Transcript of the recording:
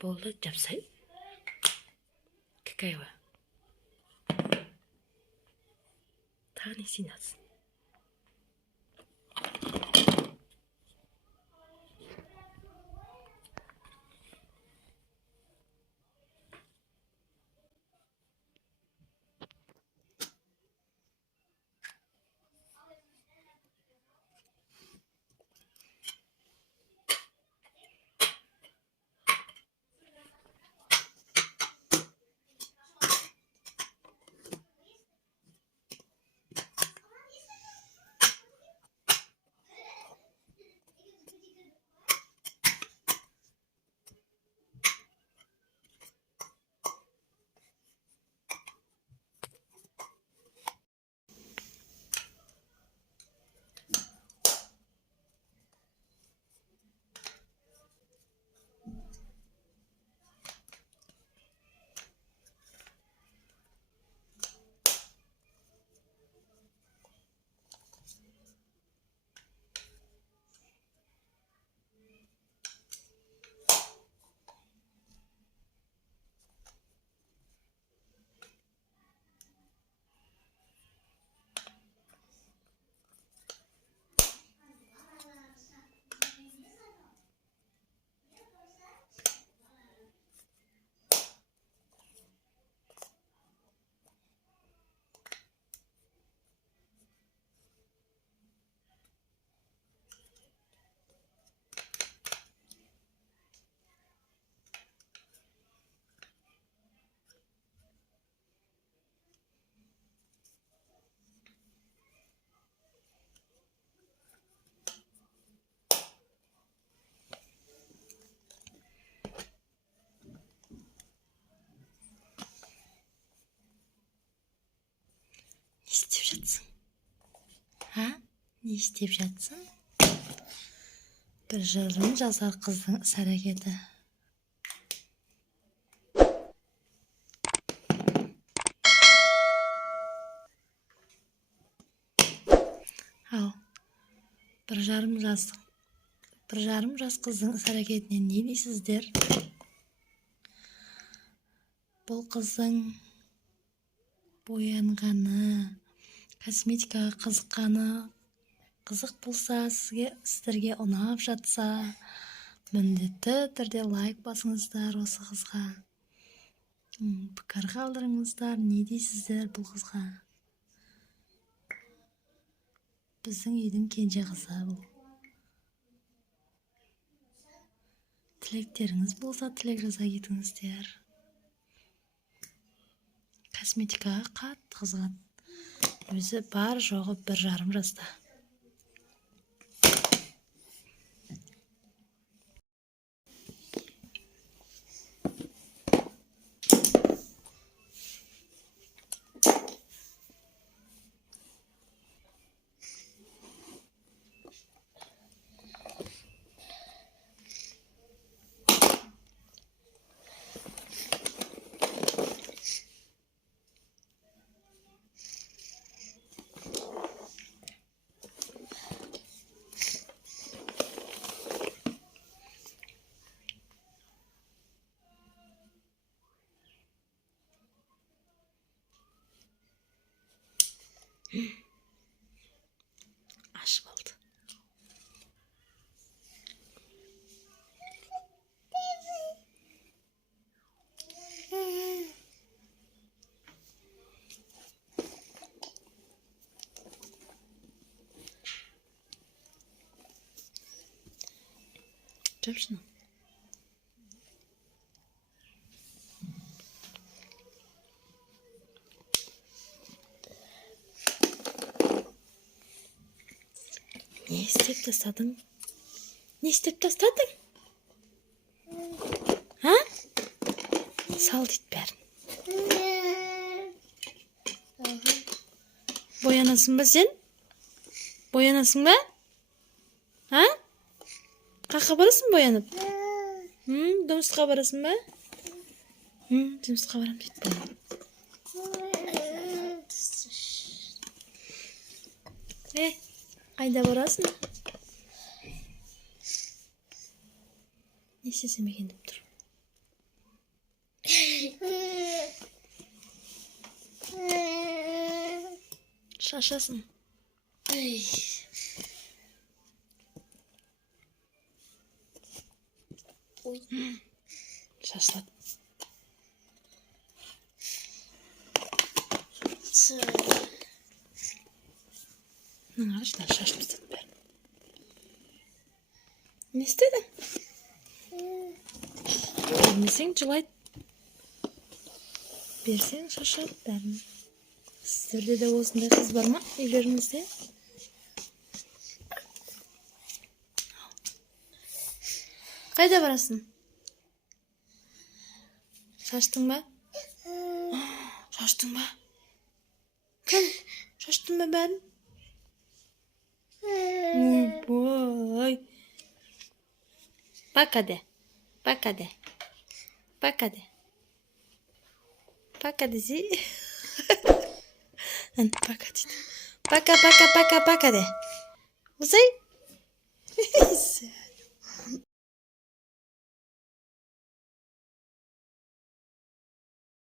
Болды, жапсай. Какая? Тағы не синасың? Не істеп жатсың? Не істеп жатсың? Бір жарым жасар қыздың іс-әрекеті. Ал, бір жарым жас қыздың іс-әрекетіне не дейсіздер? Бұл қыздың боянғаны, косметикаға қызыққаны, қызық болса, сіздерге ұнап жатса, міндетті түрде лайк басыңыздар осы қызға. Пікір қалдырыңыздар, не дейсіздер бұл қызға? Біздің үйдің кенже қызы бұл. Тілектеріңіз болса, тілек жаза кетіңіздер. Косметикаға қатты қызған. Өзі бар жоғы бір жарым жаста. Ашып алды. Точно. Не істеп тастадың? Не істеп тастадың? Сал дейді бәрін. Боянасың ба сен? Боянасың ба? Қаққа барасың боянып? Жұмысқа барасың ба? Жұмысқа барам дейді. Қайда барасың? Не істесем екен деп тұр. Şaşasın. Ay. Oy. Şaşlat. Arkadaşlar şaşmışsın ben. Ne istedin? Vermesen cılayt. Bersen şaşart derim. Sizlerde de olsun da kız var mı evlerinizde? Kayda varasın? Şaştın mı? Şaştın mı? Kim? Şaştın mı ben? Boy. Bak hadi. Bak hadi. Bak hadi. Bak hadi zi. Hadi bak hadi. Baka baka baka bak hadi. Uzay.